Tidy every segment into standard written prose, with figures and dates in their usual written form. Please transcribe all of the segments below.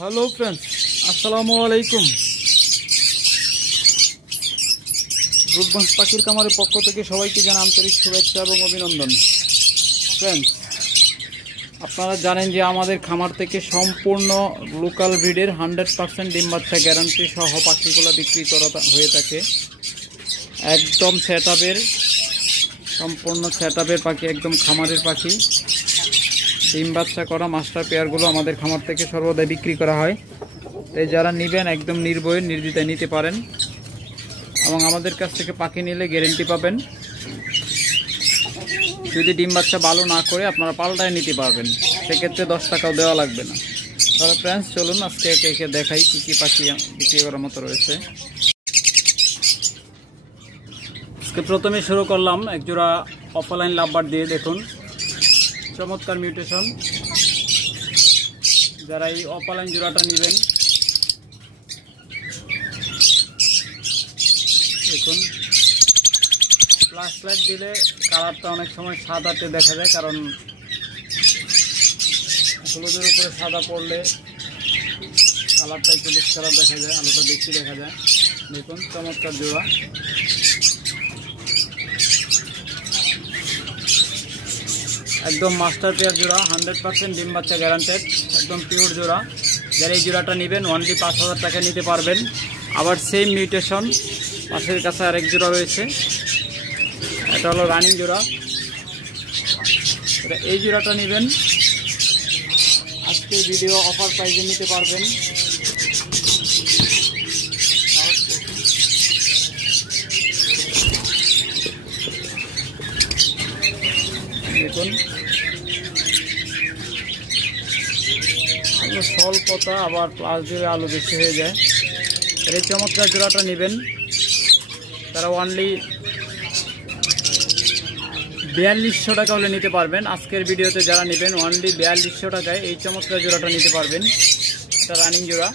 Hello friends, আসসালামু আলাইকুম। রূপগঞ্জ পাখির খামারের পক্ষ থেকে সবাইকে জানাই আন্তরিক শুভেচ্ছা এবং অভিনন্দন। ফ্রেন্ডস, আপনারা জানেন যে আমাদের খামার থেকে সম্পূর্ণ লোকাল ব্রিডের 100% ডিম বাচ্চা গ্যারান্টি সহ পাখিগুলো বিক্রি করা হয়ে থাকে। একদম সম্পূর্ণ সেটআপের পাখি, একদম খামারের পাখি। ডিম বাচ্চা করা মাস্টার পেয়ারগুলো আমাদের খামার থেকে সর্বদাই বিক্রি করা হয়। তাই যারা নেবেন একদম নির্ভয়ে নির্দ্বিধায় নিতে পারেন এবং আমাদের কাছ থেকে পাখি নিলে গ্যারেন্টি পাবেন। যদি ডিম বাচ্চা ভালো না করে আপনারা পাল্টায় নিতে পারবেন, সেক্ষেত্রে 10 টাকাও দেওয়া লাগবে না। তাহলে ফ্রেন্ডস, চলুন আজকে একে একে দেখাই কী কী পাখি বিক্রি করার মতো রয়েছে। আজকে প্রথমে শুরু করলাম একজোড়া অফলাইন লাভবার দিয়ে। দেখুন, চমৎকার মিউটেশন। যারা এই অফলাইন জোড়াটা নেবেন, দেখুন ফ্ল্যাশ লাইট দিলে কালারটা অনেক সময় সাদাতে দেখা যায়, কারণ হলুদের উপরে সাদা পড়লে কালারটা একটু বেশি কালার দেখা যায়, আলোটা বেশি দেখা যায়। দেখুন চমৎকার জোড়া। একদম মাস্টার পেয়ার জোড়া, 100% ডিম বাচ্চা গ্যারান্টেড, একদম পিওর জোড়া। যারা এই জোড়াটা নেবেন অনলি 5000 টাকা নিতে পারবেন। আবার সেম মিউটেশন পাশের কাছে আরেক জোড়া রয়েছে, এটা হলো রানিং জোড়া। এই জোড়াটা নেবেন আজকে ভিডিও অফার প্রাইসে নিতে পারবেন। দেখুন আলু স্বল্পতা, আবার প্লাস দিলে আলু বেশি হয়ে যায়। এই চমৎকার জোড়াটা নেবেন তারা অনলি 4200 টাকা হলে নিতে পারবেন। আজকের ভিডিওতে যারা নেবেন অনলি 4200 টাকায় এই চমৎকার জোড়াটা নিতে পারবেন। এটা রানিং জোড়া।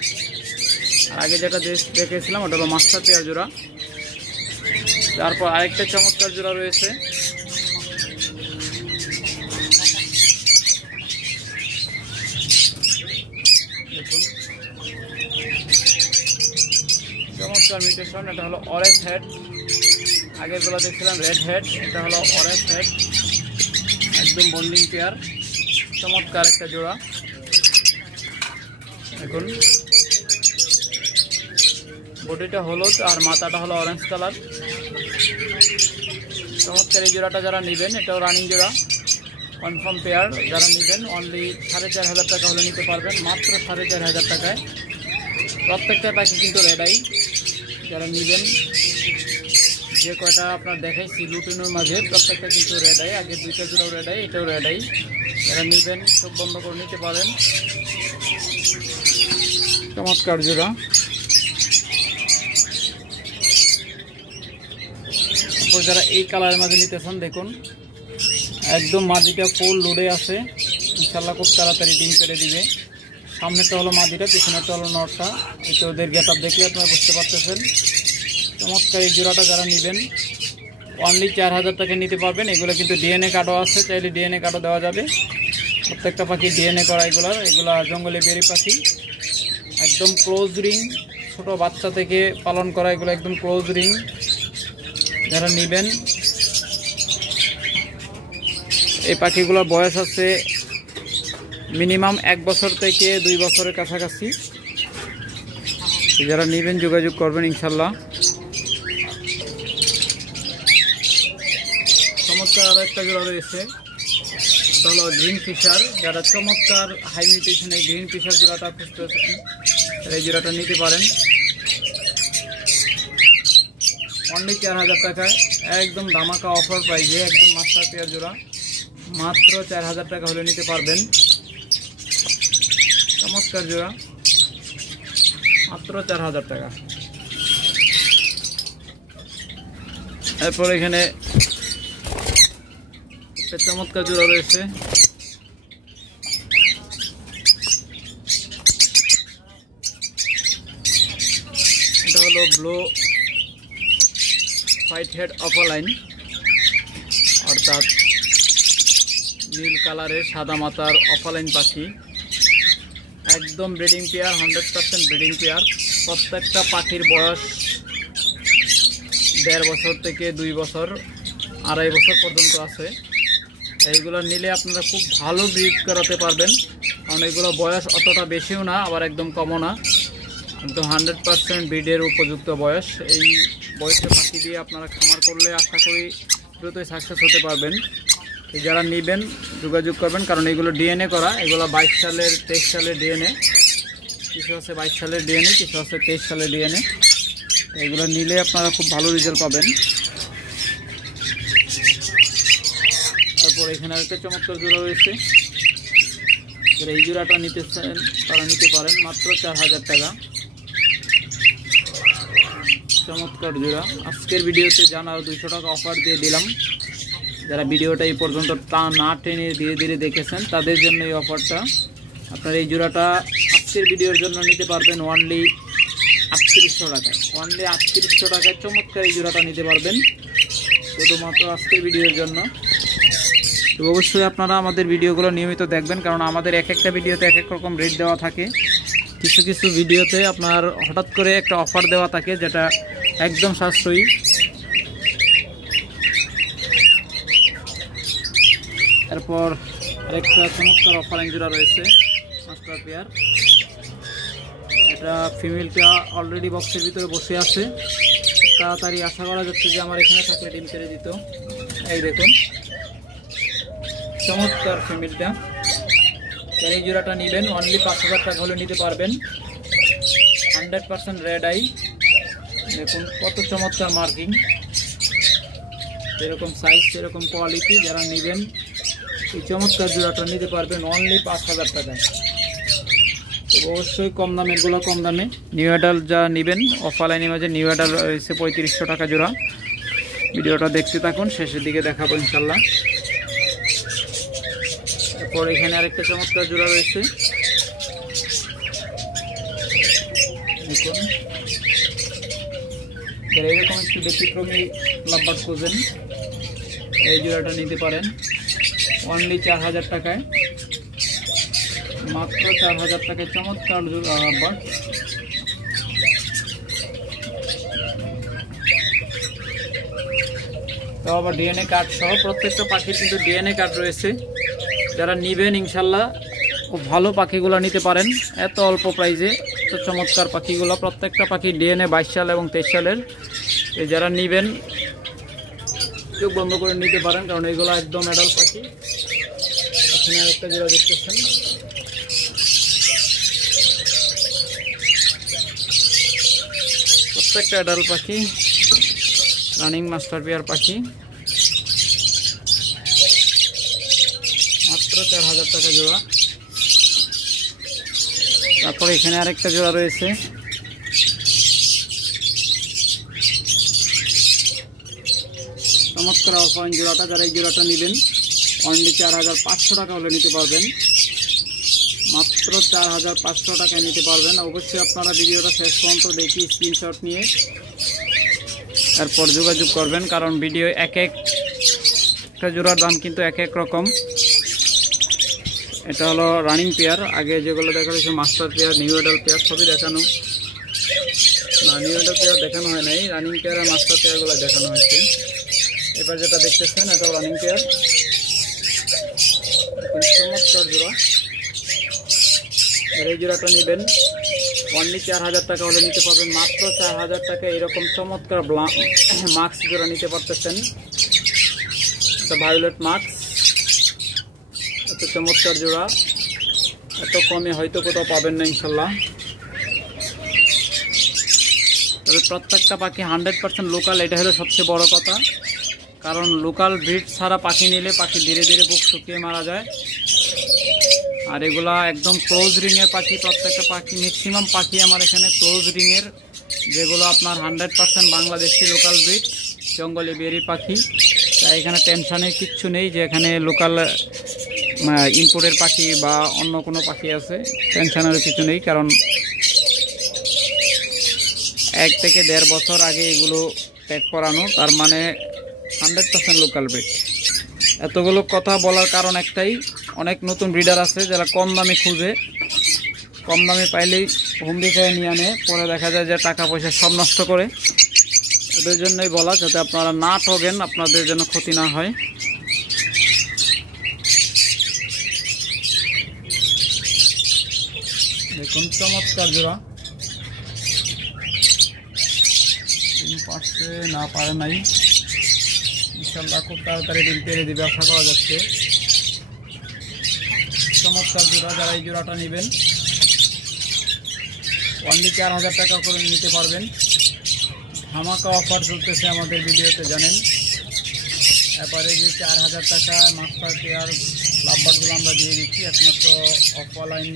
আর আগে যেটা দেখেছিলাম ওটা হলো মাস্টার পেয়ার জোড়া। তারপর আরেকটা চমৎকার জোড়া রয়েছে, দেখুন চমৎকার মিউটেশন। এটা হলো অরেঞ্জ হেড, আগের গুলো দেখছিলাম রেড হেড, এটা হলো অরেঞ্জ হেড, একদম বন্ডিং পেয়ার। চমৎকার একটা জোড়া। দেখুন বডিটা হলুদ আর মাথাটা হলো অরেঞ্জ কালার। চমৎকার এই জোড়াটা যারা নেবেন, এটাও রানিং জোড়া, কনফার্ম পেয়ার। যারা নেবেন অনলি 4500 টাকা হলে নিতে পারবেন, মাত্র 4500 টাকায়। প্রত্যেকটা পাখি কিন্তু রেডাই। যারা নেবেন, যে কয়টা আপনার দেখাইছি লুটিনের মাঝে প্রত্যেকটা কিন্তু রেডাই। আগে দুইটা জোড়াও রেডাই, এটাও রেডাই। যারা নেবেন চোখ বন্ধ করে নিতে পারেন। চমৎকার জোড়া। তারপর যারা এই কালারের মাঝে নিতেছেন, দেখুন একদম মাদিটা ফুল লোডে আছে, ইনশাল্লাহ খুব তাড়াতাড়ি ডিম পেড়ে দিবে। সামনেরটা হলো মাদিটা, পিছনেরটা হলো নটটা। এটা ওদের গেট আপ দেখলে আপনারা বুঝতে পারতেছেন। চমৎকার এই জোড়াটা যারা নেবেন অনলি 4000 টাকা নিতে পারবেন। এগুলো কিন্তু ডিএনএ কার্ডও আছে, চাইলে ডিএনএ কার্ডও দেওয়া যাবে। প্রত্যেকটা পাখি ডিএনএ করা, এগুলা জঙ্গলে বেরি পাখি, একদম ক্লোজ রিং, ছোট বাচ্চা থেকে পালন করা, এগুলো একদম ক্লোজ রিং। যারা নেবেন, এই পাখিগুলোর বয়স আছে মিনিমাম 1 বছর থেকে 2 বছরের কাছাকাছি। যারা নেবেন যোগাযোগ করবেন ইনশাল্লাহ। চমৎকার আরো একটা জোড়া রয়েছে, এটা হলো গ্রিন ফিশার। যারা চমৎকার হাই মিউটেশনে গ্রিন ফিশার জোড়াটা খুঁজতেছেন, এই জোড়াটা নিতে পারেন অনলি 4000 টাকায়। একদম ধামাকা অফার প্রাইজে, একদম মাস্টার পেয়ার জোড়া, মাত্র 4000 টাকা হলে নিতে পারবেন। চমৎকার জোড়া, মাত্র 4000 টাকা। এরপর এখানে একটা চমৎকার জোড়া রয়েছে, এটা হলো ব্লু হোয়াইট হেড অফলাইন, অর্থাৎ নীল কালারের সাদা মাথার অফলাইন পাখি। একদম ব্রিডিং পেয়ার, 100% ব্রিডিং পেয়ার। প্রত্যেকটা পাখির বয়স 1.5 বছর থেকে 2 বছর, 2.5 বছর পর্যন্ত আছে। এইগুলো নিলে আপনারা খুব ভালো ব্রিড করাতে পারবেন, কারণ এগুলো বয়স অতটা বেশিও না, আবার একদম কমও না, একদম 100% ব্রিডের উপযুক্ত বয়স। এই বয়সের পাখি দিয়ে আপনারা খামার করলে আশা করি দ্রুতই সাকসেস হতে পারবেন। যারা নেবেন যোগাযোগ করবেন, কারণ এগুলো ডিএনএ করা, এগুলো 22 সালের 23 সালের ডিএনএ, কিছু আছে 22 সালের ডিএনএ, কিছু আছে 23 সালের ডিএনএ। এগুলো নিলে আপনারা খুব ভালো রেজাল্ট পাবেন। তারপর এখানে একটা চমৎকার জোড়া রয়েছে, এই জোড়াটা নিতে চান তারা নিতে পারেন মাত্র 4000 টাকা। চমৎকার জোড়া। আজকের ভিডিওতে জানার 200 টাকা অফার দিয়ে দিলাম। যারা ভিডিওটা এই পর্যন্ত না টেনে ধীরে ধীরে দেখেছেন তাদের জন্য এই অফারটা। আপনার এই জোড়াটা আজকের ভিডিওর জন্য নিতে পারবেন অনলি 3800 টাকায়। অনলি 3800 টাকায় চমৎকার এই জোড়াটা নিতে পারবেন শুধুমাত্র আজকের ভিডিওর জন্য। তো অবশ্যই আপনারা আমাদের ভিডিওগুলো নিয়মিত দেখবেন, কারণ আমাদের এক একটা ভিডিওতে এক এক রকম রেট দেওয়া থাকে। কিছু কিছু ভিডিওতে আপনার হঠাৎ করে একটা অফার দেওয়া থাকে যেটা একদম সাশ্রয়ী। তারপর আরেকটা চমৎকার অফারিং জোড়া রয়েছে মাস্টার পেয়ার। এটা ফিমেলটা অলরেডি বক্সের ভিতরে বসে আছে, তাড়াতাড়ি আশা করা যাচ্ছে যে আমার এখানে থাকলে ডিম ছেড়ে দিত। এই দেখুন চমৎকার ফিমেলটা। এই জোড়াটা নেবেন অনলি 5000 টাকা হলে নিতে পারবেন। 100% রেড আই, দেখুন কত চমৎকার মার্কিং, এরকম সাইজ সেরকম কোয়ালিটি। যারা নেবেন এই চমৎকার জোড়াটা নিতে পারবেন অনলি 5000 টাকায়। তো অবশ্যই কম দামের গুলো কম দামে। নিউ অ্যাডাল যা নেবেন অফলাইনের মাঝে নিউ অ্যাডাল রয়েছে 3500 টাকা জোড়া। ভিডিওটা দেখতে থাকুন, শেষের দিকে দেখাবো ইনশাল্লাহ। তারপর এখানে আরেকটা চমৎকার জোড়া রয়েছে, দেখুন যারা এরকম একটু ব্যতিক্রমী লাভবার্ড খুঁজেন এই জোড়াটা নিতে পারেন অনলি 4000 টাকায়, মাত্র 4000 টাকায় চমৎকার লাভবার্ড। তো আবার ডিএনএ কার্ড সহ প্রত্যেকটা পাখির কিন্তু ডিএনএ কার্ড রয়েছে। যারা নেবেন ইনশাল্লাহ খুব ভালো পাখিগুলো নিতে পারেন এত অল্প প্রাইজে। তো চমৎকার পাখিগুলো, প্রত্যেকটা পাখি ডিএনএ 22 সাল এবং 23 সালের। যারা নেবেন চোখ বন্ধ করে নিতে পারেন, কারণ এগুলো একদম অ্যাডাল্ট পাখি। এখানে আরেকটা জোড়া দেখতেছেন, প্রত্যেকটা অ্যাডাল্ট পাখি, রানিং মাস্টার পেয়ার পাখি, মাত্র 4000 টাকা জোড়া। তারপরে এখানে আরেকটা জোড়া রয়েছে, চমৎকার অফারিং জোড়াটা। যারা এই জোড়াটা নেবেন অনলি 4500 টাকা হলে নিতে পারবেন, মাত্র 4500 টাকায় নিতে পারবেন। অবশ্যই আপনারা ভিডিওটা শেষ পর্যন্ত দেখি স্ক্রিনশট নিয়ে তারপর যোগাযোগ করবেন, কারণ ভিডিও এক একটা জোড়ার দাম কিন্তু এক এক রকম। এটা হলো রানিং পেয়ার। আগে যেগুলো দেখা হয়েছে master pair, new adult pair সবই দেখানো না, নিউ অ্যাডাল পেয়ার দেখানো হয় নাই, রানিং পেয়ার আর মাস্টার পেয়ারগুলো দেখানো হয়েছে। এবার যেটা দেখতেছেন এটা রানিং পেয়ার, চমৎকার জোড়া। এই জোড়াটা নেবেন অনলি 4000 টাকা হলে নিতে পারবেন, মাত্র 4000 টাকা। এরকম চমৎকার মাস্ক জোড়া নিতে পারতেছেন, এটা ভায়োলেট মাস্ক, এত চমৎকার জোড়া এত কমে হয়তো কোথাও পাবেন না ইনশাল্লাহ। তবে প্রত্যেকটা পাখি 100% লোকাল, এটা হলো সবচেয়ে বড় কথা। কারণ লোকাল ব্রিড ছাড়া পাখি নিলে পাখি ধীরে ধীরে বুক শুকিয়ে মারা যায়। আর এগুলা একদম ক্লোজ রিংয়ের পাখি, প্রত্যেকটা পাখি ম্যাক্সিমাম পাখি আমার এখানে ক্লোজ রিংয়ের, যেগুলো আপনার 100% বাংলাদেশি লোকাল ব্রিড জঙ্গলি বেরি পাখি। তাই এখানে টেনশনের কিচ্ছু নেই যে এখানে লোকাল ইম্পোর্টের পাখি বা অন্য কোনো পাখি আছে, টেনশনের কিছু নেই। কারণ 1 থেকে 1.5 বছর আগে এগুলো ট্যাগ করানো, তার মানে 100% লোকাল ব্রিড। এতগুলো কথা বলার কারণ একটাই, অনেক নতুন ব্রিডার আছে যারা কম দামে খুঁজে, কম দামে পাইলেই হোম ডেলিভারি নিয়ে আনে, পরে দেখা যায় যে টাকা পয়সা সব নষ্ট করে। ওদের জন্যই বলা, যাতে আপনারা না ঠকেন, আপনাদের যেন ক্ষতি না হয়। দেখুন চমৎকার জোড়া, ডিম পারছে না পারে নাই, ইনশাল্লাহ খুব তাড়াতাড়ি ডিম পেরে দিবে আশা করা যাচ্ছে। চমৎকার জোড়া, যারা এই জোড়াটা নেবেন অনলি 4000 টাকা করে নিতে পারবেন। ধামাকা অফার চলতেছে আমাদের ভিডিওতে, জানেন। এবারে যে 4000 টাকা মাস্টার পেয়ার লাভবারগুলো আমরা দিয়ে দিচ্ছি, একমাত্র অফলাইন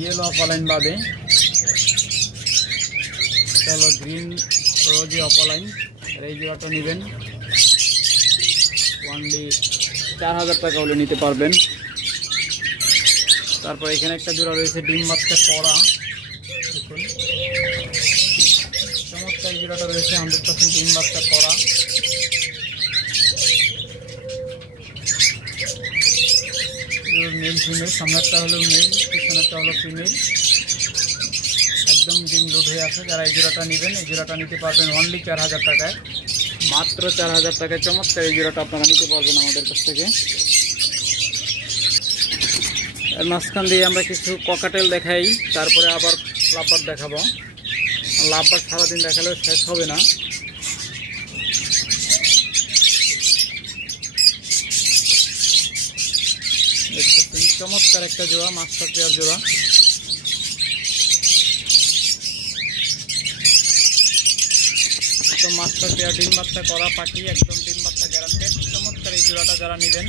ইয়েলো অফলাইন বাদে। হলো গ্রিন রোজি অফলাইন, এই জোড়াটা নেবেন অনলি 4000 টাকা হলে নিতে পারবেন। তারপর এখানে একটা জোড়া রয়েছে ডিম বাচ্চা করা, দেখুন চমৎকার জোড়াটা রয়েছে 100% ডিম বাচ্চা করা। মেল ফিমেল, সামনেরটা হলো মেল, পিছনেরটা হলো ফিমেল, একদম ডিম লোড হয়ে আছে। যারা এই জোড়াটা নেবেন, এই জোড়াটা নিতে পারবেন অনলি 4000 টাকায়, মাত্র 4000 টাকায় চমৎকার এই জোড়াটা আপনারা নিতে পারবেন আমাদের কাছ থেকে। এর মাঝখান দিয়ে আমরা কিছু ককাটেল দেখাই, তারপরে আবার লাভবার দেখাবো। লাভবার সারাদিন দেখালেও শেষ হবে না। দেখতেছেন চমৎকার একটা জোড়া, মাস্টার পেয়ার জোড়া। একদম মাস্টার পেয়ার ডিম বাচ্চা করা পাখি, একদম ডিম বাচ্চা গ্যারান্টেড। চমৎকার এই জোড়াটা যারা নেবেন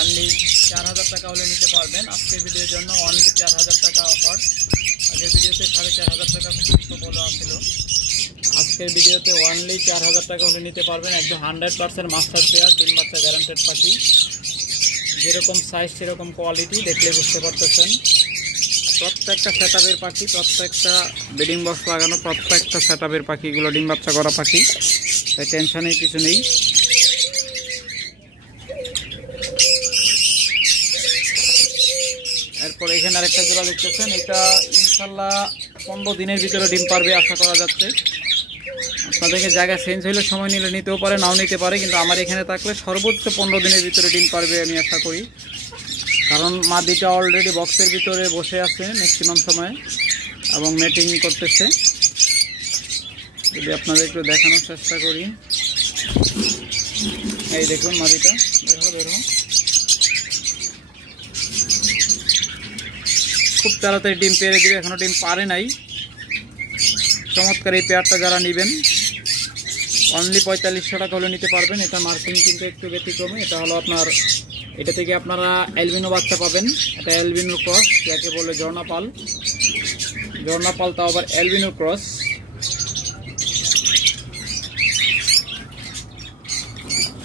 অনলি 4000 টাকা হলে নিতে পারবেন। আজকের ভিডিওর জন্য অনলি 4000 টাকা অফার। আগের ভিডিওতে 4500 টাকা পর্যন্ত বলা ছিল, আজকের ভিডিওতে অনলি 4000 টাকা হলে নিতে পারবেন। একদম 100% মাস্টার পেয়ার ডিম বাচ্চা গ্যারান্টেড পাখি, যেরকম সাইজ সেরকম কোয়ালিটি, দেখলে বুঝতে পারতেছেন। প্রত্যেকটা সেটআপের পাখি, প্রত্যেকটা ব্রিডিং বক্স লাগানো, প্রত্যেকটা সেটআপের পাখিগুলো ডিম বাচ্চা করা পাখি, তাই টেনশনের কিছু নেই। এরপর এখানে আরেকটা জোড়া দেখতেছেন, এটা ইনশাল্লাহ 15 দিনের ভিতরে ডিম পারবে আশা করা যাচ্ছে। আপনাদেরকে জায়গা চেঞ্জ হইলে সময় নিলে নিতেও পারে, নাও নিতে পারে, কিন্তু আমার এখানে থাকলে সর্বোচ্চ 15 দিনের ভিতরে ডিম পারবে আমি আশা করি। কারণ মাদিটা অলরেডি বক্সের ভিতরে বসে আছে ম্যাক্সিমাম সময় এবং মেটিং করতেছে। যদি আপনাদের একটু দেখানোর চেষ্টা করি, এই দেখুন মাদিটা, দেখো দেখো খুব তাড়াতাড়ি ডিম পেরে দিবে, এখনো ডিম পারে নাই। চমৎকার এই পেয়ারটা যারা নেবেন অনলি 4500 টাকা হলে নিতে পারবেন। এটা মার্কিং কিন্তু একটু ব্যতিক্রমী, এটা হলো আপনার, এটা থেকে আপনারা অ্যালবিনো বাচ্চা পাবেন। এটা অ্যালবিনো ক্রস, যাকে বলে ঝর্ণাপাল, ঝর্ণাপাল তাও আবার অ্যালবিনো ক্রস।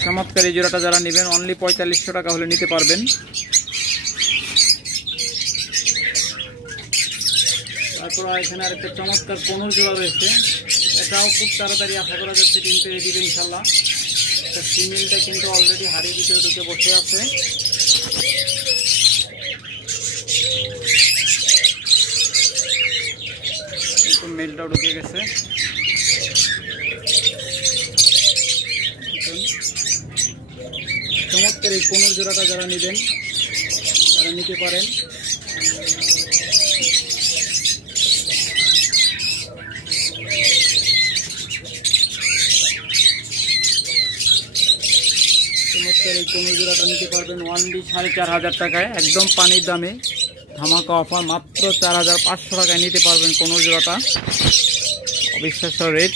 চমৎকার এই জোড়াটা যারা নেবেন অনলি 4500 টাকা হলে নিতে পারবেন। তারপর এখানে আরেকটা চমৎকার কোনোর জোড়া রয়েছে, এটাও খুব তাড়াতাড়ি আশা করা যাচ্ছে ডিম পেরে দিবে ইনশাল্লাহ। ফিমেলটা কিন্তু অলরেডি হাড়ির ভিতরে ঢুকে বসে আছে। মেলটাও ঢুকে গেছে। চমৎকার এই কোনোর জোড়াটা যারা নেবেন তারা নিতে পারেন। চমৎকার এই কোনোর জোড়াটা নিতে পারবেন অনলি 4500 টাকায়, একদম পানির দামে ধামাকা অফার, মাত্র 4500 টাকায় নিতে পারবেন কোনোর জোড়াটা, অবিশ্বাস্য রেট।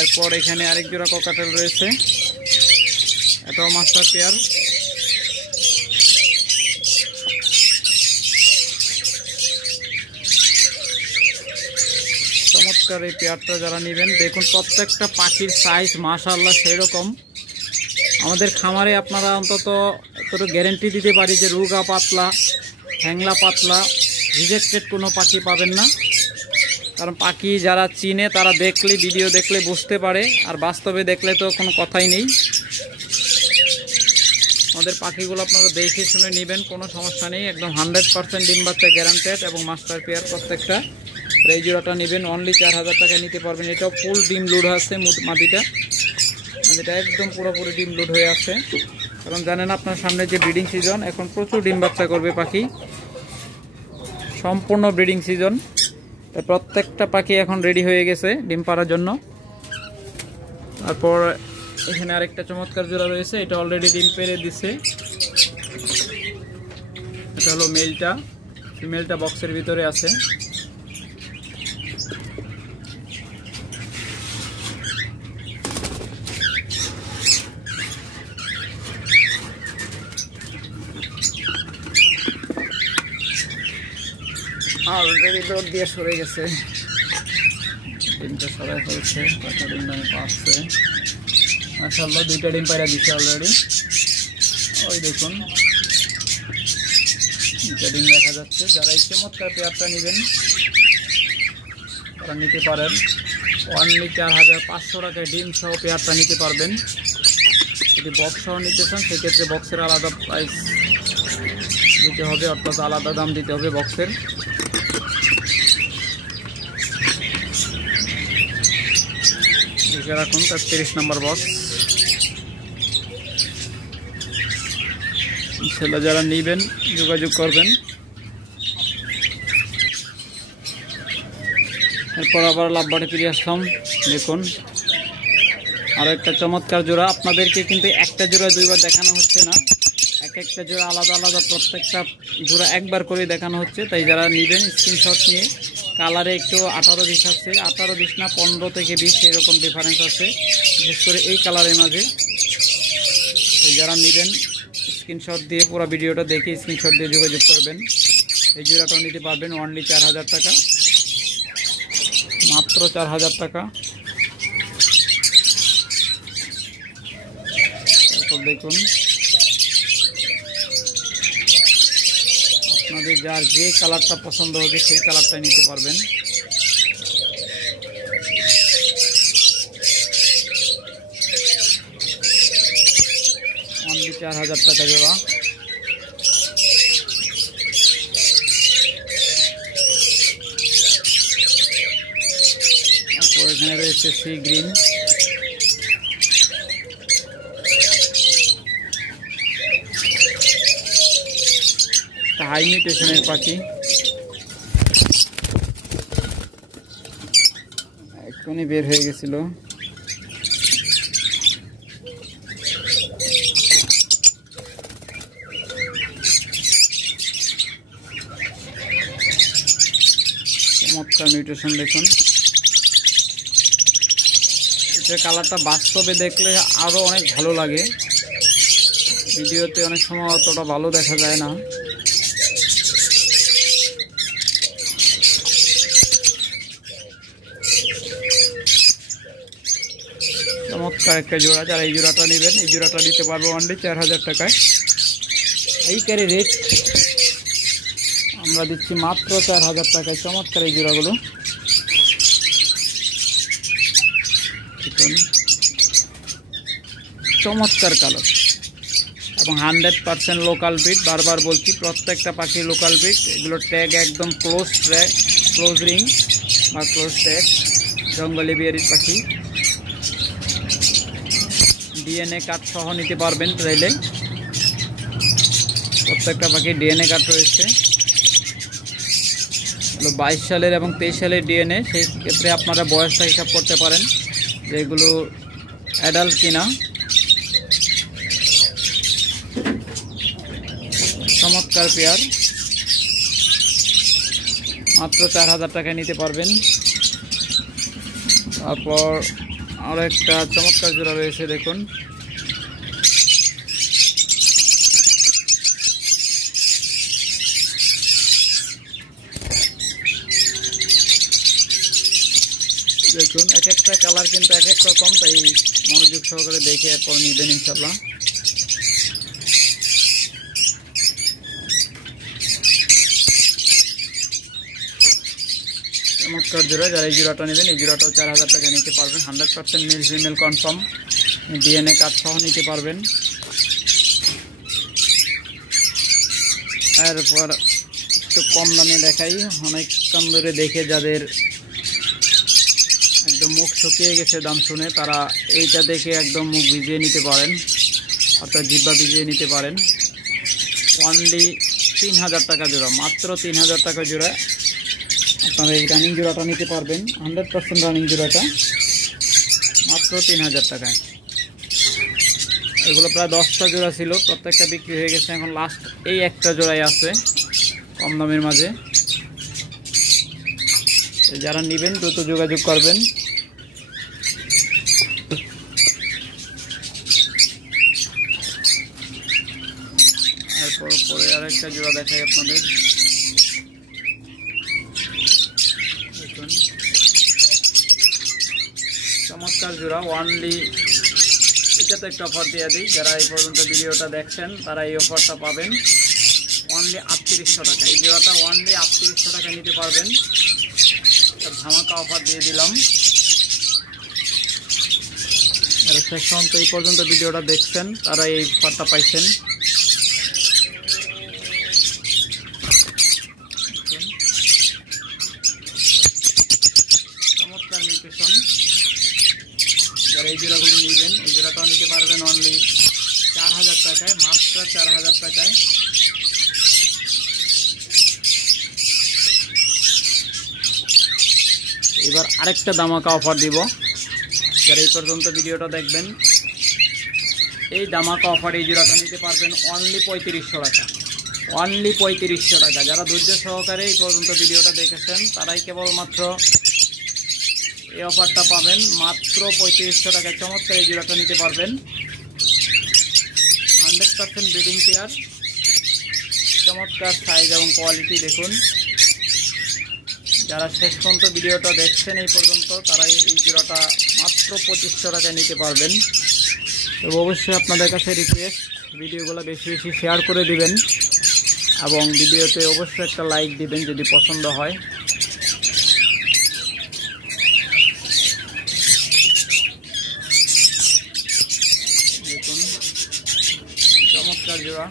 এরপর এখানে আরেক জোড়া ককাটেল রয়েছে, এটাও মাস্টার পেয়ার। চমৎকার এই পেয়ারটা যারা নেবেন, দেখুন প্রত্যেকটা পাখির সাইজ মাশাআল্লাহ সেরকম। আমাদের খামারে আপনারা অন্তত একটু গ্যারেন্টি দিতে পারি যে রুগা পাতলা, হ্যাংলা পাতলা, রিজেক্টেড কোনো পাখি পাবেন না। কারণ পাখি যারা চিনে তারা দেখলে, ভিডিও দেখলে বুঝতে পারে, আর বাস্তবে দেখলে তো কোনো কথাই নেই। আমাদের পাখিগুলো আপনারা দেখে শুনে নেবেন, কোনো সমস্যা নেই, একদম 100% ডিম বাচ্চা গ্যারান্টেড এবং মাস্টার পেয়ার প্রত্যেকটা। এই জোড়াটা নেবেন অনলি 4000 টাকা নিতে পারবেন। এটাও ফুল ডিম লোড আছে, মাদিটা একদম পুরোপুরি ডিম লোড হয়ে আছে। কারণ জানেন আপনার সামনে যে ব্রিডিং সিজন, এখন প্রচুর ডিম বাচ্চা করবে পাখি, সম্পূর্ণ ব্রিডিং সিজন। প্রত্যেকটা পাখি এখন রেডি হয়ে গেছে ডিম পাড়ার জন্য। তারপর এখানে আরেকটা চমৎকার জোড়া রয়েছে, এটা অলরেডি ডিম পেড়ে দিছে। এটা হলো মেলটা, ফিমেলটা বক্সের ভিতরে আছে। অলরেডি দৌড় দিয়ে সরে গেছে, ডিমটা সরাই ফেলছে, কয়টা ডিম আমি পাচ্ছে। মাশাআল্লাহ 2টা ডিম পায়রা দিচ্ছে অলরেডি। ওই দেখুন 2টা ডিম দেখা যাচ্ছে। যারা এই চমৎকার পেয়ারটা নেবেন তারা নিতে পারেন। অনলি 4500 টাকায় ডিম সহ পেয়ারটা নিতে পারবেন। যদি বক্স সহ নিতে চান সেক্ষেত্রে বক্সের আলাদা প্রাইস দিতে হবে, অর্থাৎ আলাদা দাম দিতে হবে বক্সের। রাখুন 30 নম্বর বক্স। ইনশাআল্লাহ যারা নেবেন যোগাযোগ করবেন। এরপর আবার লাভবাড়ি ফিরে আসলাম। দেখুন আরও একটা চমৎকার জোড়া। আপনাদেরকে কিন্তু একটা জোড়া দুইবার দেখানো হচ্ছে না, একটা জোড়া আলাদা আলাদা প্রত্যেকটা জোড়া একবার করে দেখানো হচ্ছে। তাই যারা নেবেন স্ক্রিনশট নিয়ে, কালারে একটু 18-20 আছে, 18-20 না 15 থেকে 20 এরকম ডিফারেন্স আছে, বিশেষ করে এই কালারের মাঝে। যারা নেবেন স্ক্রিনশট দিয়ে পুরো ভিডিওটা দেখে স্ক্রিনশট দিয়ে যোগাযোগ করবেন। এই জোড়াটাও নিতে পারবেন অনলি 4000 টাকা, মাত্র 4000 টাকা। তারপর দেখুন আপনাদের যার যে কালারটা পছন্দ হবে সেই কালারটা নিতে পারবেন। অনলি 4000 টাকা জোড়া। তারপর এখানে রয়েছে সি গ্রিন, হাই মিউটেশনের পাখি, এখনই বের হয়ে গেছিল। চমৎকার মিউটেশন দেখুন। এটা কালারটা বাস্তবে দেখলে আরো অনেক ভালো লাগে, ভিডিওতে অনেক সময় অতটা ভালো দেখা যায় না। চমৎকার একটা জোড়া। যারা এই জোড়াটা নেবেন এই জোড়াটা নিতে পারবো অনলি 4000 টাকায়। এইকারি রেট আমরা দিচ্ছি মাত্র 4000 টাকায়। চমৎকার এই জোড়াগুলো চমৎকার কালার এবং 100% লোকাল ব্রিড। বারবার বলছি প্রত্যেকটা পাখি লোকাল ব্রিড। এগুলো ট্যাগ একদম ক্লোজ রিং বা ক্লোজ ট্যাগ, জঙ্গলি বিয়ারির পাখি। ডিএনএ কার্ড সহ নিতে পারবেন চাইলে, প্রত্যেকটা পাখি ডিএনএ কার্ড রয়েছে। 22 সালের এবং 23 সালের ডিএনএ, সেই ক্ষেত্রে আপনারা বয়সটা হিসাব করতে পারেন যে এগুলো অ্যাডাল্ট কিনা। চমৎকার পেয়ার, মাত্র 4000 টাকায় নিতে পারবেন। তারপর আরো একটা চমৎকার জোড়া রয়েছে দেখুন। দেখুন এক একটা কালার কিন্তু এক এক রকম, তাই মনোযোগ সহকারে দেখে এরপর নিবেন ইনশাল্লাহ। চমৎকার জোড়া। যারা এই জোড়াটা নেবেন এই জোড়াটাও 4000 টাকা নিতে পারবেন। 100% male female confirm, DNA card সহ নিতে পারবেন। এরপর একটু কম দামে দেখাই, অনেক কম ধরে দেখে যাদের একদম মুখ শুকিয়ে গেছে দাম শুনে, তারা এইটা দেখে একদম মুখ ভিজিয়ে নিতে পারেন, অর্থাৎ জিহ্বা ভিজিয়ে নিতে পারেন। অনলি 3000 টাকা জোড়া, মাত্র 3000 টাকা জোড়া আপনারা এই রানিং জোড়াটা নিতে পারবেন। 100% রানিং জোড়াটা মাত্র 3000 টাকায়। এগুলো প্রায় 10টা জোড়া ছিল, প্রত্যেকটা বিক্রি হয়ে গেছে, এখন লাস্ট এই একটা জোড়াই আছে কম দামের মাঝে। যারা নেবেন দ্রুত যোগাযোগ করবেন। এরপর পরে আরেকটা জোড়া দেখাই আপনাদের, দেখুন চমৎকার জোড়া। অনলি এটাতে একটা অফার দিয়ে দিই, যারা এই পর্যন্ত ভিডিওটা দেখছেন তারা এই অফারটা পাবেন অনলি 3800 টাকা। এই জোড়াটা অনলি 3800 টাকা নিতে পারবেন, ধামাকা অফার দিয়ে দিলাম। যারা শেষ পর্যন্ত এই পর্যন্ত ভিডিওটা দেখছেন তারা এই অফারটা পাইছেন। চমৎকার মিউটেশন। যারা এই জোড়াগুলো নেবেন এই জোড়াটাও নিতে পারবেন অনলি 4000 টাকায়, মাত্র 4000 টাকায়। এবার আরেকটা ধামাকা অফার দিব, যারা এই পর্যন্ত ভিডিওটা দেখবেন এই ধামাকা অফার এই জোড়াটা নিতে পারবেন অনলি 3500 টাকা, অনলি 3500 টাকা। যারা ধৈর্য সহকারে এই পর্যন্ত ভিডিওটা দেখেছেন তারাই কেবলমাত্র এই অফারটা পাবেন, মাত্র 3500 টাকায় চমৎকার এই জোড়াটা নিতে পারবেন। 100% ব্রিডিং পেয়ার, চমৎকার সাইজ এবং কোয়ালিটি দেখুন। যারা শেষ পর্যন্ত ভিডিওটা দেখছেন এই পর্যন্ত তারাই এই জোড়াটা মাত্র 2500 টাকায় নিতে পারবেন। তো অবশ্যই আপনাদের কাছে রিকোয়েস্ট, ভিডিওগুলো বেশি বেশি শেয়ার করে দিবেন এবং ভিডিওতে অবশ্যই একটা লাইক দিবেন যদি পছন্দ হয়। দেখুন চমৎকার জোড়া,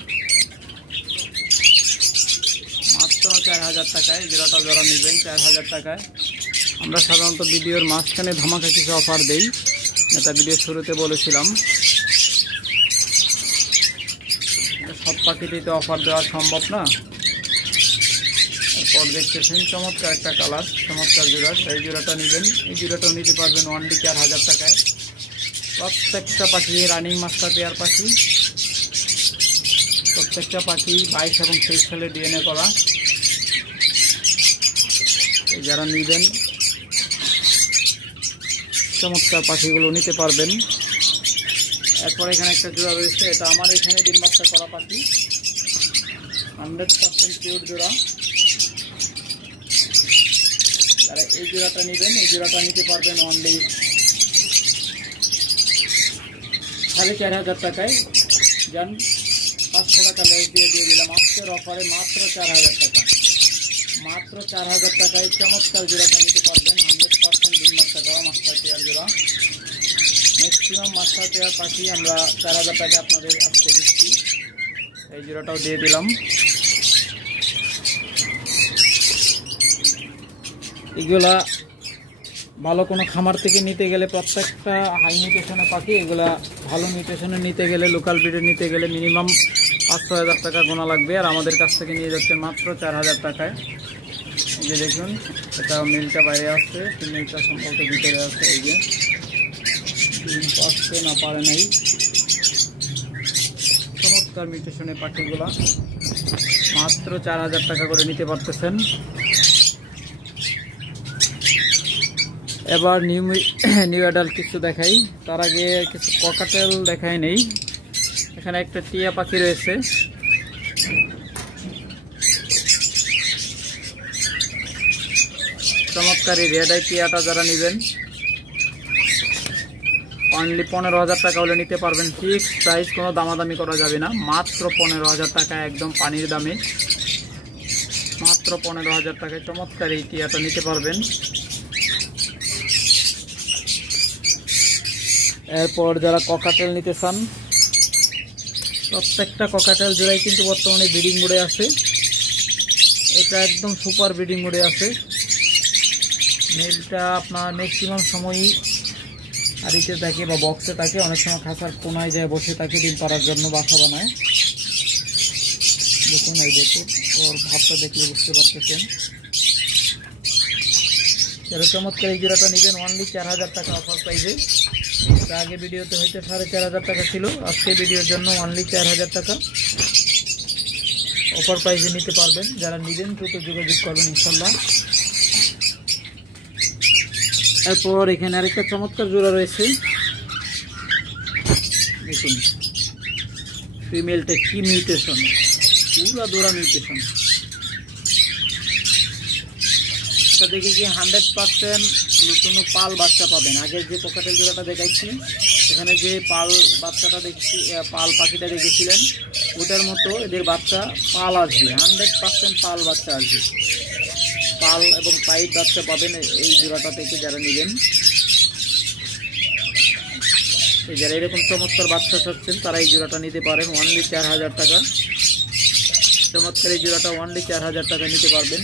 মাত্র 4000 টাকায় জোড়াটা। যারা নেবেন 4000 টাকায়। আমরা সাধারণত ভিডিওর মাঝখানে ধামাকা কিছু অফার দেই, এটা ভিডিওর শুরুতে বলেছিলাম। সব পাখিতেই তো অফার দেওয়া সম্ভব না। এরপর দেখতেছেন চমৎকার একটা কালার, চমৎকার জোড়া। এই জোড়াটা নেবেন, এই জোড়াটাও নিতে পারবেন অনলি 4000 টাকায়। প্রত্যেকটা পাখি রানিং মাস্টার পেয়ার পাখি, প্রত্যেকটা পাখি 22 এবং 23 সালে ডিএনএ করা। যারা নেবেন চমৎকার পাখিগুলো নিতে পারবেন। এরপর এখানে একটা জোড়া রয়েছে, এটা আমার এখানে ডিম বাচ্চা করা পাখি, 100% পিওর জোড়া। যারা এই জোড়াটা নেবেন এই জোড়াটা নিতে পারবেন অনলি 4500 টাকায়। যান 500 টাকা লস দিয়ে দিলাম আজকের অফারে, মাত্র 4000 টাকা, মাত্র 4000 টাকায় চমৎকার জোড়াটা নিতে পারবেন। 100% ডিম বাচ্চা করা মাস্টার পেয়ার জোড়া। ম্যাক্সিমাম মাস্টার পেয়ার পাখি আমরা 4000 টাকা আপনাদের আজকে দিচ্ছি। এই জোড়াটাও দিয়ে দিলাম। এগুলা ভালো কোনো খামার থেকে নিতে গেলে, প্রত্যেকটা হাই মিউটেশনের পাখি, এগুলা ভালো মিউটেশনে নিতে গেলে, লোকাল ব্রিডে নিতে গেলে মিনিমাম 5-6 টাকা গোনা লাগবে। আর আমাদের কাছ থেকে নিয়ে যাচ্ছে মাত্র 4000 টাকায়। এই যে দেখুন, এটা মিলটা বাইরে আসছে, মিলটা সম্ভবত ভিতরে আছে। এই যে আসতে না পারে নাই। চমৎকার মিউটেশনের পাখিগুলা মাত্র 4000 টাকা করে নিতে পারতেছেন। এবার নিউ অ্যাডাল্ট কিছু দেখাই, তার আগে কিছু ককাটেল দেখাই নেই। এখানে একটা টিয়া পাখি রয়েছে, চমৎকার এই রেড আই টিয়াটা যারা নেবেন অনলি 15000 টাকা হলে নিতে পারবেন। ফিক্স প্রাইস, কোনো দামাদামি করা যাবে না, মাত্র 15000 টাকা, একদম পানির দামে, মাত্র 15000 টাকায় চমৎকার এই টিয়াটা নিতে পারবেন। এরপর যারা ককাটেল নিতে চান প্রত্যেকটা ককাটেল জোড়াই কিন্তু বর্তমানে ব্রিডিং মোডে আছে। এটা একদম সুপার ব্রিডিং মোডে আছে। মেলটা আপনার ম্যাক্সিমাম সময়ই হাড়িতে থাকে বা বক্সে থাকে, অনেক সময় খাঁচার কোনায় যায় বসে থাকে ডিম পাড়ার জন্য বাসা বানায়। দেখুন এই দেখুন ওর ভাবটা দেখলে বুঝতে পারতেছেন। এর চমৎকার এই জোড়াটা নেবেন অনলি 4000 টাকা অফার প্রাইসে। তার আগে ভিডিওতে হয়তো 4500 টাকা ছিল, আজকে ভিডিওর জন্য অনলি 4000 টাকা অফার প্রাইসে নিতে পারবেন। যারা নেবেন দ্রুত যোগাযোগ করবেন ইনশাল্লাহ। এরপর এখানে আরেকটা চমৎকার জোড়া রয়েছে, দেখুন ফিমেলটা কি মিউটেশন, পুরা দোড়া মিউটেশন। এটা দেখে কি 100% নতুন পাল বাচ্চা পাবেন। আগের যে ককাটেল জোড়াটা দেখাইছি এখানে যে পাল বাচ্চাটা দেখছি, পাল পাখিটা দেখেছিলেন ওটার মতো এদের বাচ্চা পাল আসবে, 100% পাল বাচ্চা আসবে। পাল এবং পাইপ বাচ্চা পাবেন এই জোড়াটা থেকে যারা নেবেন। যারা এরকম চমৎকার বাচ্চা চাচ্ছেন তারা এই জোড়াটা নিতে পারেন অনলি 4000 টাকা। চমৎকার এই জোড়াটা অনলি 4000 টাকা নিতে পারবেন।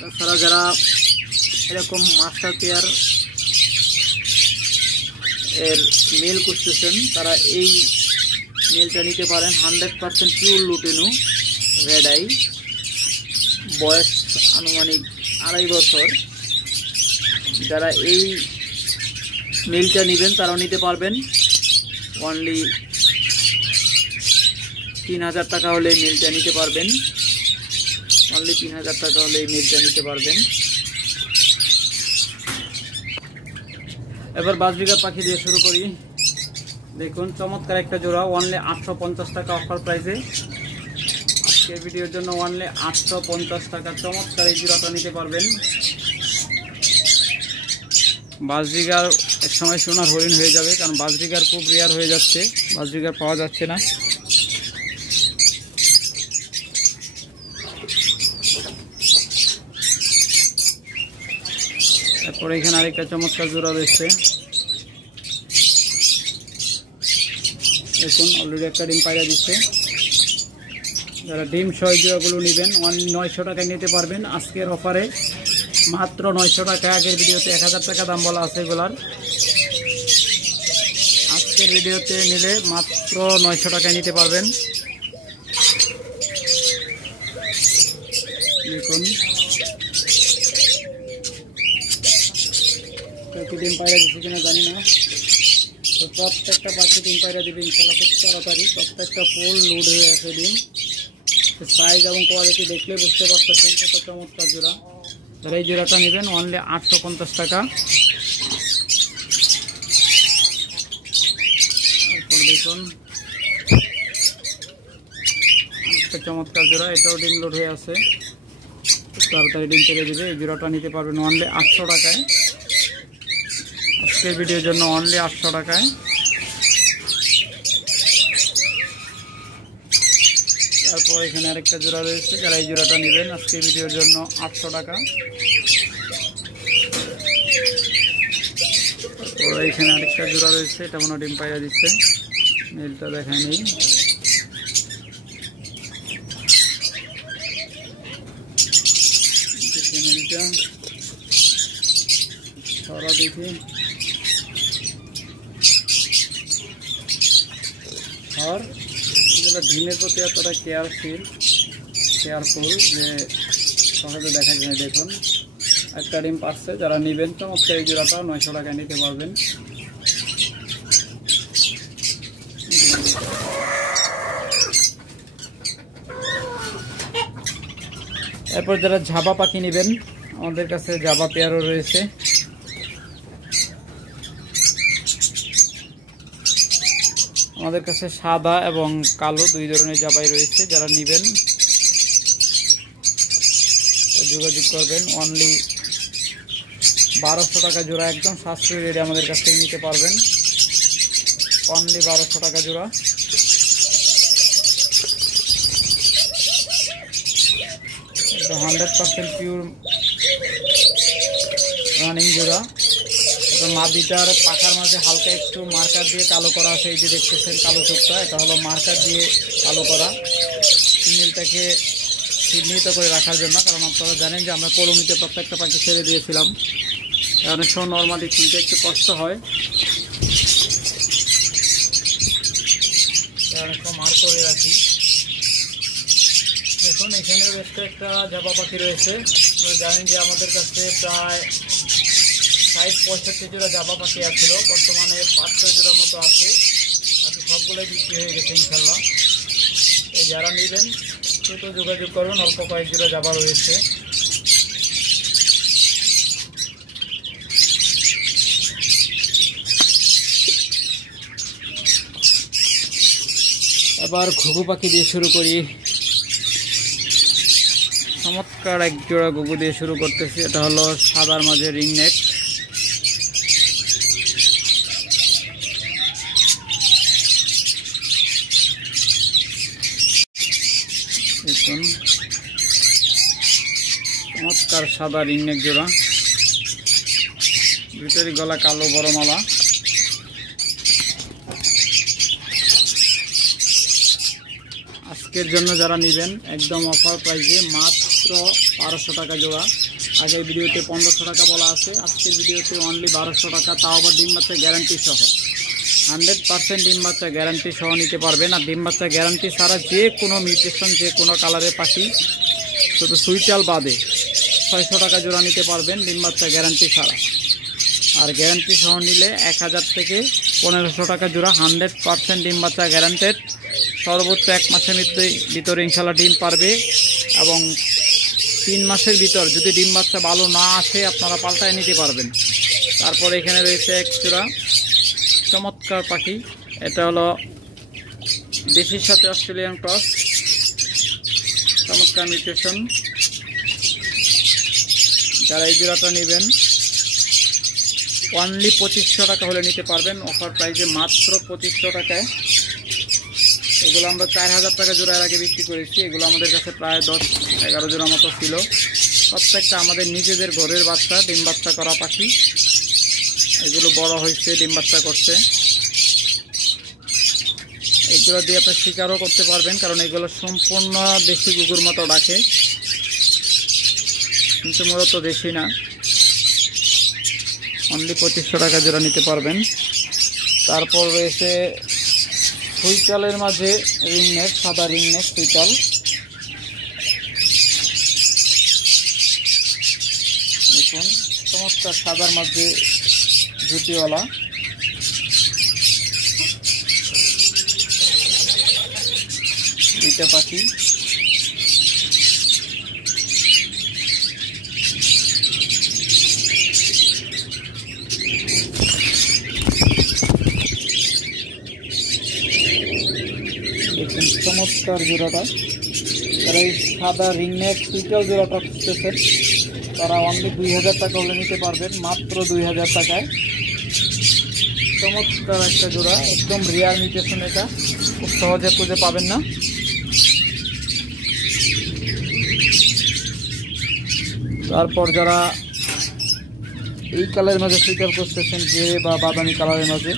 তাছাড়া যারা এরকম মাস্টার পেয়ার এর মেল করতেছেন তারা এই মেলটা নিতে পারেন। 100% পিওর লুটিনো রেড আই, বয়স আনুমানিক 2.5 বছর। যারা এই মেলটা নেবেন তারাও নিতে পারবেন অনলি 3000 টাকা হলে মেলটা নিতে পারবেন। অনলি 3000 টাকা হলে এই মেলটা নিতে পারবেন। এবার বাজবিঘা পাখি দিয়ে শুরু করি। দেখুন চমৎকার একটা জোড়া অনলি 850 টাকা অফার প্রাইসে। আজকের ভিডিওর জন্য অনলি 850 টাকা চমৎকার এই জোড়াটা নিতে পারবেন। বাজবিঘার এক সময় সোনার হরিণ হয়ে যাবে, কারণ বাজবিঘার খুব রেয়ার হয়ে যাচ্ছে, বাজবিঘার পাওয়া যাচ্ছে না। তারপরে এখানে আরেকটা চমৎকার জোড়া রয়েছে, দেখুন অলরেডি একটা ডিম পায়রা দিচ্ছে। যারা ডিম সহ জোড়াগুলো নেবেন 900 টাকায় নিতে পারবেন আজকের অফারে, মাত্র 900 টাকা। আগের ভিডিওতে 1000 টাকা দাম বলা আছে এগুলার, আজকের ভিডিওতে নিলে মাত্র 900 টাকায় নিতে পারবেন। দেখুন ডিম পায়রা দিচ্ছে কিনা জানি না, তো প্রত্যেকটা পাখি ডিম পায়রা দিবে ইনশাল্লাহ খুব তাড়াতাড়ি। প্রত্যেকটা ফুল লোড হয়ে আছে ডিম। সাইজ এবং কোয়ালিটি দেখলে বুঝতে পারতেছেন কত চমৎকার জোড়া। যারা এই জোড়াটা নেবেন অনলি 850 টাকা। তারপর দেখুন একটা চমৎকার জোড়া, এটাও ডিম লোড হয়ে আছে, তাড়াতাড়ি ডিম পেরে দিবে। এই জোড়াটা নিতে পারবেন অনলি 800 টাকায়। আজকের ভিডিওর জন্য অনলি 800 টাকায়। তারপর এখানে আরেকটা জোড়া রয়েছে, যারা এই জোড়াটা নেবেন আজকের ভিডিওর জন্য 800 টাকা। তারপর এখানে আরেকটা জোড়া রয়েছে, এটা মনে ডিম পায়রা দিচ্ছে, মেলটা দেখায় নেই। মেলটা সরা দেখি, আর এগুলো ডিমের প্রতি এতটা কেয়ারফুল যে সহজে দেখা যায়। দেখুন একটা ডিম পাচ্ছে, যারা নেবেন চমৎকার এই জোড়াটা 900 টাকায় নিতে পারবেন। এরপর যারা ঝাবা পাখি নেবেন আমাদের কাছে জাবা পেয়ারও রয়েছে। আমাদের কাছে সাদা এবং কালো দুই ধরনের জাবাই রয়েছে। যারা নেবেন যোগাযোগ করবেন। অনলি 1200 টাকা জোড়া, একদম সাশ্রয়ী রেটে আমাদের কাছ থেকে নিতে পারবেন। অনলি 1200 টাকা জোড়া। 100% পিওর রানিং জোড়া, মাদিটার পাখার মাঝে হালকা একটু মার্কার দিয়ে কালো করা আছে, এই যে দেখতেছেন কালো চোখটা, এটা হলো মার্কার দিয়ে কালো করা ফিমেলটাকে চিহ্নিত করে রাখার জন্য। কারণ আপনারা জানেন যে আমরা কলোনিতে প্রত্যেকটা পাখি ছেড়ে দিয়েছিলাম, অনেক সময় নর্মালি চিনতে একটু কষ্ট হয়, অনেক সময় মার করে রাখি। দেখুন এখানে বেশ কয়েকটা জাবা পাখি রয়েছে। আপনারা জানেন যে আমাদের কাছে প্রায় ৬০-৬৫ জোড়া জাবা পাখি আছিল, বর্তমানে ৫-৬ জোড়ার মতো আছে, বাকি সবগুলোই বিক্রি হয়ে গেছে ইনশাল্লাহ। এই যারা নেবেন দ্রুত যোগাযোগ করবেন, অল্প কয়েক জোড়া জাবা রয়েছে। এবার ঘুঘু পাখি দিয়ে শুরু করি। চমৎকার এক জোড়া ঘুঘু দিয়ে শুরু করতেছি। এটা হলো সাদার মাঝে রিং নেক। দেখুন চমৎকার সাদা রিং নেক জোড়া, দুইটারই গলা কালো বড় মালা। আজকের জন্য যারা নেবেন একদম অফার প্রাইসে মাত্র 1200 টাকা জোড়া। আগের ভিডিওতে 1500 টাকা বলা আছে, আজকের ভিডিওতে অনলি 1200 টাকা, তাও আবার ডিম বাচ্চা গ্যারান্টি সহ। 100% ডিম বাচ্চা গ্যারান্টি সহ নিতে পারবেন। আর ডিম বাচ্চা গ্যারান্টি ছাড়া যে কোনো মিউটেশন যে কোনো কালারের পাখি শুধু সুইটাল বাদে 600 টাকা জোড়া নিতে পারবেন ডিম বাচ্চা গ্যারান্টি ছাড়া। আর গ্যারান্টি সহ নিলে 1000 থেকে 1500 টাকা জোড়া। 100% ডিম বাচ্চা গ্যারান্টেড, সর্বোচ্চ 1 মাসের ভিতরে ইনশাল্লাহ ডিম পারবে, এবং 3 মাসের ভিতর যদি ডিম বাচ্চা ভালো না আসে আপনারা পাল্টায় নিতে পারবেন। তারপর এখানে রয়েছে এক জোড়া চমৎকার পাখি, এটা হলো দেশির সাথে অস্ট্রেলিয়ান ক্রস, চমৎকার মিউটেশন। যারা এই জোড়াটা নেবেন অনলি 2500 টাকা হলে নিতে পারবেন, অফার প্রাইসে মাত্র 2500 টাকায়। এগুলো আমরা 4000 টাকা জোড়ার আগে বিক্রি করেছি। এগুলো আমাদের কাছে প্রায় 10-11 জোড়া মতো ছিল। প্রত্যেকটা আমাদের নিজেদের ঘরের বাচ্চা, ডিম বাচ্চা করা পাখি। এগুলো বড় হয়েছে, ডিম বাচ্চা করছে। এগুলো দিয়ে আপনি শিকারও করতে পারবেন, কারণ এগুলো সম্পূর্ণ দেশি গুগুর মতো ডাকে, কিন্তু মূলত দেশি না। অনলি 2500 টাকা জোড়া নিতে পারবেন। তারপর রয়েছে সুইটালের মাঝে রিংনেক, সাদা রিংনেক সুইটাল। দেখুন চমৎকার সাদার মাঝে জুটিওয়ালা, দুইটা পাখি। চমৎকার জোড়াটা, যারা এই সাদা রিংনেক সুইটাল জোড়াটা খুঁজতেছেন তারা অনলি 2000 টাকা হলে নিতে পারবেন, মাত্র 2000 টাকায়। চমৎকার একটা জোড়া, একদম রিয়ার মিউটেশন, এটা খুব সহজে খুঁজে পাবেন না। তারপর যারা এই কালারের মাঝে সুইটাল খুঁজতেছেন, গ্রে বা বাদামি কালারের মাঝে,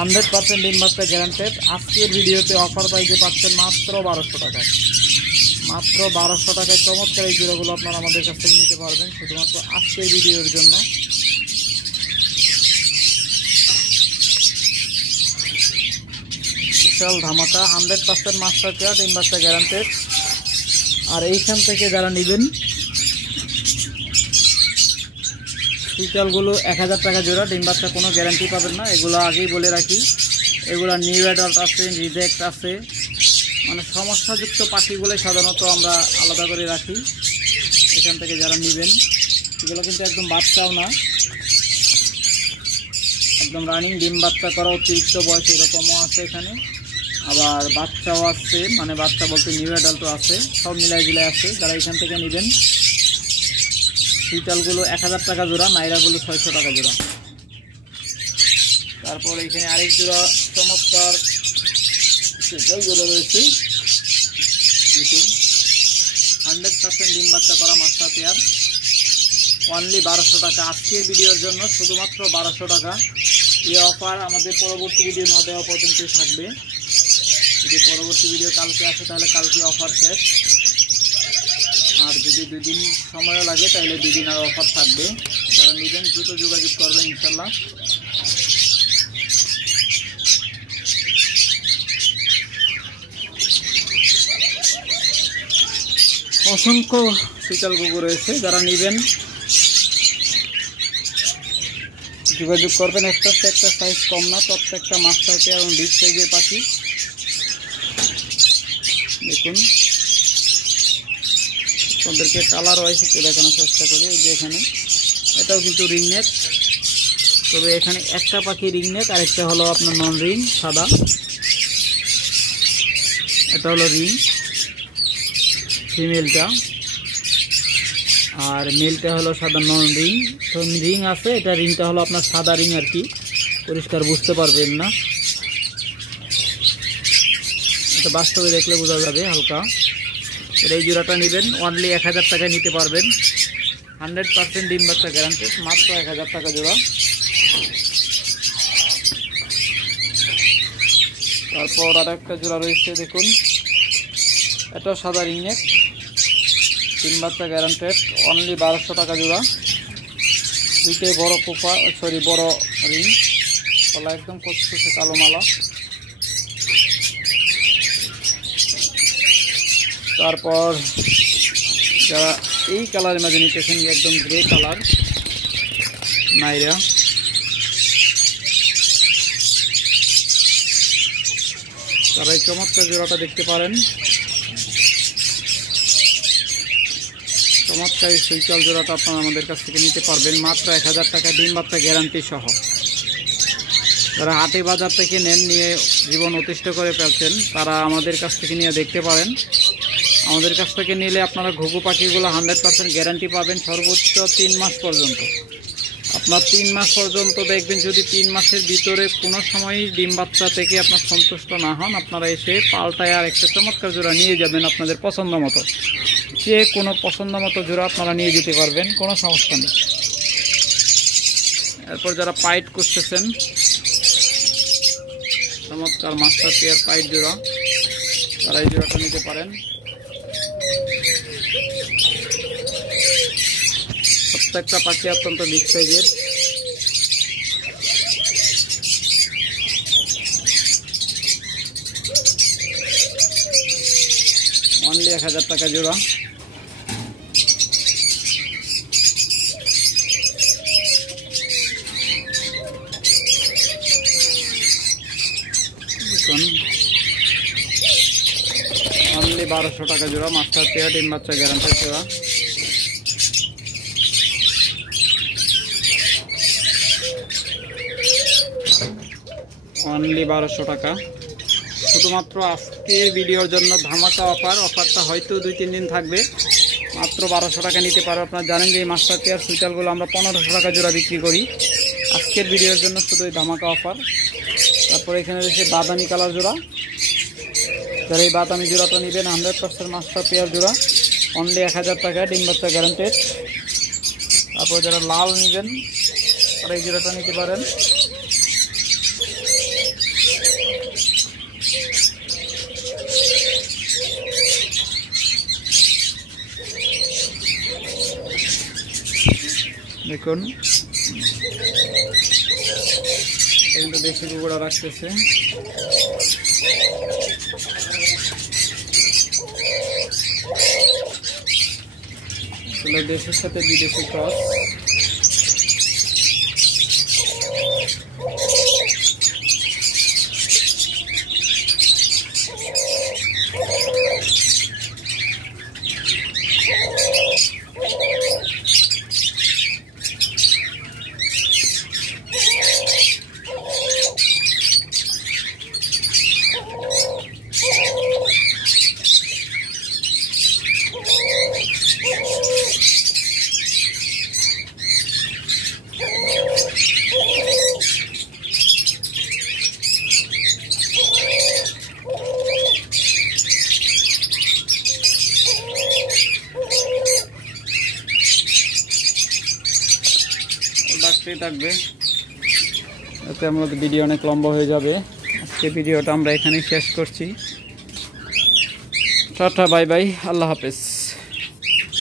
100% ডিম বাচ্চা গ্যারান্টেড। আজকের ভিডিওতে অফার প্রাইসে পাচ্ছেন মাত্র 1200 টাকায়। মাত্র 1200 টাকায় চমৎকার এই জোড়াগুলো আপনারা আমাদের কাছ থেকে নিতে পারবেন শুধুমাত্র আজকের ভিডিওর জন্য। বিশাল ধামাকা, 100% মাস্টার পেয়ার, ডিম বাচ্চা গ্যারান্টেড। আর এইখান থেকে যারা নেবেন সুইটালগুলো 1000 টাকা জোড়া, ডিম বাচ্চা কোনো গ্যারান্টি পাবেন না। এগুলো আগেই বলে রাখি, এগুলো নিউ অ্যাডাল্ট আছে, রিজেক্ট আছে, মানে সমস্যাযুক্ত পাখিগুলো সাধারণত আমরা আলাদা করে রাখি। এখান থেকে যারা নেবেন, এগুলো কিন্তু একদম বাচ্চাও না, একদম রানিং ডিম বাচ্চা করা, অতিরিক্ত বয়স এরকমও আছে এখানে, আবার বাচ্চাও আছে, মানে বাচ্চা বলতে নিউ অ্যাডাল্টও আছে, সব মিলাই জিলাই আছে। যারা এখান থেকে নেবেন সুইটালগুলো 1000 টাকা জোড়া, নাইরাগুলো 600 টাকা জোড়া। তারপর এখানে আরেক জোড়া চমৎকার সুইটাল জোড়া রয়েছে, দেখুন 100% ডিম বাচ্চা করা মাস্টার পেয়ার। অনলি 1200 টাকা। আজকের ভিডিওর জন্য শুধুমাত্র 1200 টাকা। এই অফার আমাদের পরবর্তী ভিডিও না দেওয়া পর্যন্তই থাকবে। যদি পরবর্তী ভিডিও কালকে আসে তাহলে কালকে অফার শেষ, আর যদি 2 দিন সময়ও লাগে তাহলে 2 দিন আর অফার থাকবে। যারা নেবেন দ্রুত যোগাযোগ করবেন ইনশাল্লাহ। অসংখ্য শীতল ঘুঘু রয়েছে, যারা নেবেন যোগাযোগ করবেন। একটা সাইজ কম না, প্রত্যেকটা মাস্টার পেয়ার এবং বিগ সাইজের পাখি। দেখুন আপনাদেরকে কালার ওয়াইজ একটু দেখানোর চেষ্টা করি। এই যে এখানে এটাও কিন্তু রিং নেক, তবে এখানে একটা পাখি রিং নেক আর একটা হলো আপনার নন রিং সাদা। এটা হলো রিং ফিমেলটা, আর মেলটা হলো সাদা নন রিং। তো রিং আছে, এটা রিংটা হলো আপনার সাদা রিং আর কি, পরিষ্কার বুঝতে পারবেন না, এটা বাস্তবে দেখলে বোঝা যাবে হালকা। এর এই জোড়াটা নেবেন অনলি 1000 টাকায় নিতে পারবেন। 100% ডিম বাচ্চা গ্যারান্টি, মাত্র 1000 টাকা জোড়া। তারপর আর একটা জোড়া রয়েছে দেখুন, এটাও সাদা রিং নেক, ডিম বাচ্চা গ্যারান্টেড, অনলি 1200 টাকা জোড়া। দুইটাই বড় কোপা, সরি বড় রিং, গলা একদম কচকচে কালো মালা। তারপর যারা এই কালারের মাঝে নিতেছেন, একদম গ্রে কালার নাইরা, তারা এই চমৎকার জোড়াটা দেখতে পারেন। চমৎকার সুইচাল জোড়াটা আপনারা আমাদের কাছ থেকে নিতে পারবেন মাত্র 1000 টাকা, ডিম বাচ্চা গ্যারান্টি সহ। যারা হাটে বাজার থেকে নেন, নিয়ে জীবন অতিষ্ঠ করে ফেলছেন, তারা আমাদের কাছ থেকে নিয়ে দেখতে পারেন। আমাদের কাছ থেকে নিলে আপনারা ঘুঘু পাখিগুলো 100% গ্যারান্টি পাবেন, সর্বোচ্চ 3 মাস পর্যন্ত। আপনার 3 মাস পর্যন্ত দেখবেন, যদি 3 মাসের ভিতরে কোনো সময়ই ডিম বাচ্চা থেকে আপনার সন্তুষ্ট না হন, আপনারা এসে পাল্টায় আর একটা চমৎকার জোড়া নিয়ে যাবেন আপনাদের পছন্দ মতো। যে কোনো পছন্দ মতো জোড়া আপনারা নিয়ে যেতে পারবেন, কোনো সমস্যা নেই। এরপর যারা পাইট করতেছেন, চমৎকার মাস্টার পেয়ার পাইট জোড়া, তারা এই জোড়াটা নিতে পারেন। প্রত্যেকটা পাখি অত্যন্ত বিগ সাইজের। অনলি 1000 টাকা জোড়া। অনলি 1200 টাকা জোড়া, মাস্টার পেয়ার, ডিম বাচ্চা গ্যারান্টি জোড়া। অনলি 1200 টাকা, শুধুমাত্র আজকে ভিডিওর জন্য ধামাকা অফার। অফারটা হয়তো 2-3 দিন থাকবে, মাত্র 1200 টাকা নিতে পারবে। আপনারা জানেন যে এই মাস্টার পেয়ার সুইটালগুলো আমরা 1500 টাকা জোড়া বিক্রি করি। আজকের ভিডিওর জন্য শুধু এই ধামাকা অফার। তারপরে এখানে রয়েছে বাদামি কালার জোড়া, যারা এই বাদামি জোড়াটা নেবেন 100% মাস্টার পেয়ার জোড়া, অনলি 1000 টাকা, ডিম বাচ্চা গ্যারান্টেড। তারপর যারা লাল নেবেন তারা এই জোড়াটা নিতে পারেন। দেখুন কিন্তু দেশি কুকুরা রাখতেছে। দেশের সাথে বিদেশি ক্রস। ডাকতেই থাকবে, এতে আমাদের ভিডিও অনেক লম্বা হয়ে যাবে। আজকে ভিডিওটা আমরা এখানেই শেষ করছি। টাটা, বাই বাই, আল্লাহ হাফেজ।